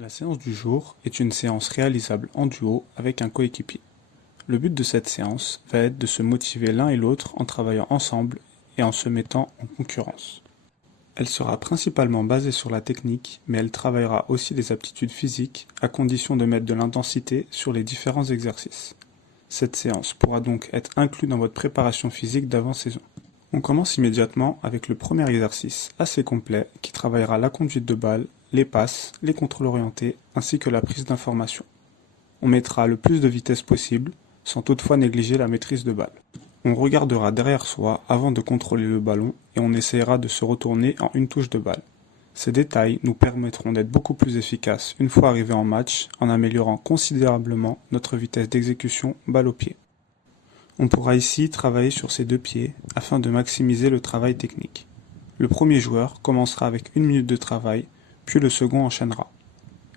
La séance du jour est une séance réalisable en duo avec un coéquipier. Le but de cette séance va être de se motiver l'un et l'autre en travaillant ensemble et en se mettant en concurrence. Elle sera principalement basée sur la technique, mais elle travaillera aussi des aptitudes physiques à condition de mettre de l'intensité sur les différents exercices. Cette séance pourra donc être inclue dans votre préparation physique d'avant-saison. On commence immédiatement avec le premier exercice assez complet qui travaillera la conduite de balle, les passes, les contrôles orientés ainsi que la prise d'information. On mettra le plus de vitesse possible sans toutefois négliger la maîtrise de balle. On regardera derrière soi avant de contrôler le ballon et on essaiera de se retourner en une touche de balle. Ces détails nous permettront d'être beaucoup plus efficaces une fois arrivés en match en améliorant considérablement notre vitesse d'exécution balle au pied. On pourra ici travailler sur ses deux pieds afin de maximiser le travail technique. Le premier joueur commencera avec 1 minute de travail, puis le second enchaînera.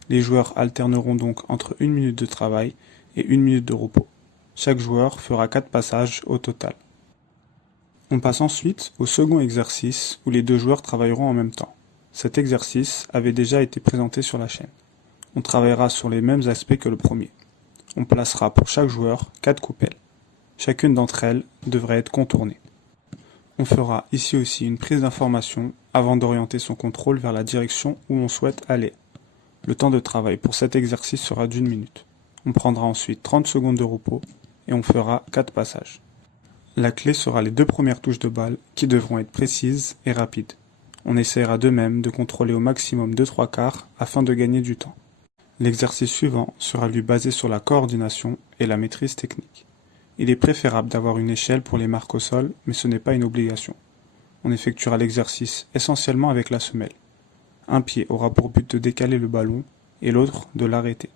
Les joueurs alterneront donc entre 1 minute de travail et 1 minute de repos. Chaque joueur fera 4 passages au total. On passe ensuite au second exercice où les deux joueurs travailleront en même temps. Cet exercice avait déjà été présenté sur la chaîne. On travaillera sur les mêmes aspects que le premier. On placera pour chaque joueur 4 coupelles. Chacune d'entre elles devrait être contournée. On fera ici aussi une prise d'information avant d'orienter son contrôle vers la direction où on souhaite aller. Le temps de travail pour cet exercice sera d'1 minute. On prendra ensuite 30 secondes de repos et on fera 4 passages. La clé sera les 2 premières touches de balle qui devront être précises et rapides. On essaiera de même de contrôler au maximum 2/3 quarts afin de gagner du temps. L'exercice suivant sera lui basé sur la coordination et la maîtrise technique. Il est préférable d'avoir une échelle pour les marques au sol, mais ce n'est pas une obligation. On effectuera l'exercice essentiellement avec la semelle. Un pied aura pour but de décaler le ballon et l'autre de l'arrêter.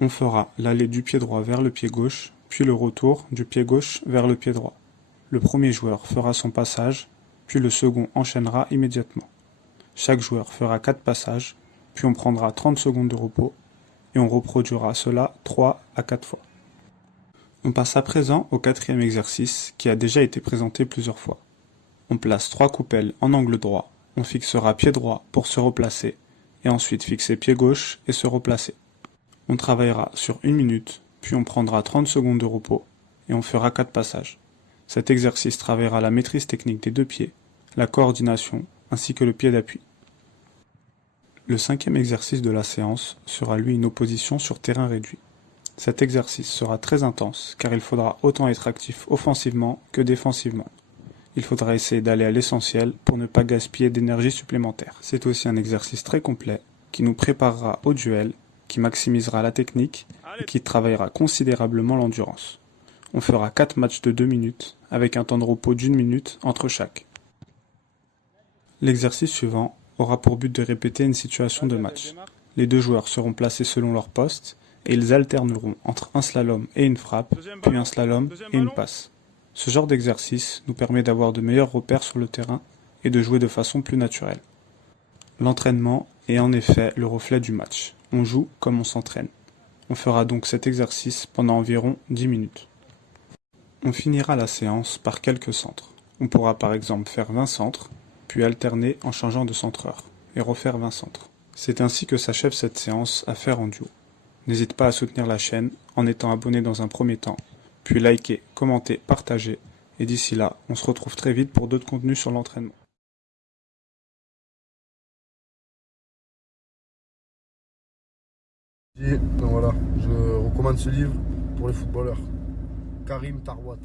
On fera l'aller du pied droit vers le pied gauche, puis le retour du pied gauche vers le pied droit. Le premier joueur fera son passage, puis le second enchaînera immédiatement. Chaque joueur fera 4 passages, puis on prendra 30 secondes de repos et on reproduira cela 3 à 4 fois. On passe à présent au 4e exercice qui a déjà été présenté plusieurs fois. On place 3 coupelles en angle droit, on fixera pied droit pour se replacer, et ensuite fixer pied gauche et se replacer. On travaillera sur 1 minute, puis on prendra 30 secondes de repos, et on fera 4 passages. Cet exercice travaillera la maîtrise technique des 2 pieds, la coordination, ainsi que le pied d'appui. Le 5e exercice de la séance sera lui une opposition sur terrain réduit. Cet exercice sera très intense car il faudra autant être actif offensivement que défensivement. Il faudra essayer d'aller à l'essentiel pour ne pas gaspiller d'énergie supplémentaire. C'est aussi un exercice très complet qui nous préparera au duel, qui maximisera la technique et qui travaillera considérablement l'endurance. On fera 4 matchs de 2 minutes avec un temps de repos d'1 minute entre chaque. L'exercice suivant aura pour but de répéter une situation de match. Les deux joueurs seront placés selon leur poste et ils alterneront entre un slalom et une frappe, puis un slalom et une passe. Ce genre d'exercice nous permet d'avoir de meilleurs repères sur le terrain et de jouer de façon plus naturelle. L'entraînement est en effet le reflet du match. On joue comme on s'entraîne. On fera donc cet exercice pendant environ 10 minutes. On finira la séance par quelques centres. On pourra par exemple faire 20 centres, puis alterner en changeant de centreur, et refaire 20 centres. C'est ainsi que s'achève cette séance à faire en duo. N'hésite pas à soutenir la chaîne en étant abonné dans un premier temps, puis liker, commenter, partager, et d'ici là, on se retrouve très vite pour d'autres contenus sur l'entraînement. Donc voilà, je recommande ce livre pour les footballeurs. Karim Tarwat.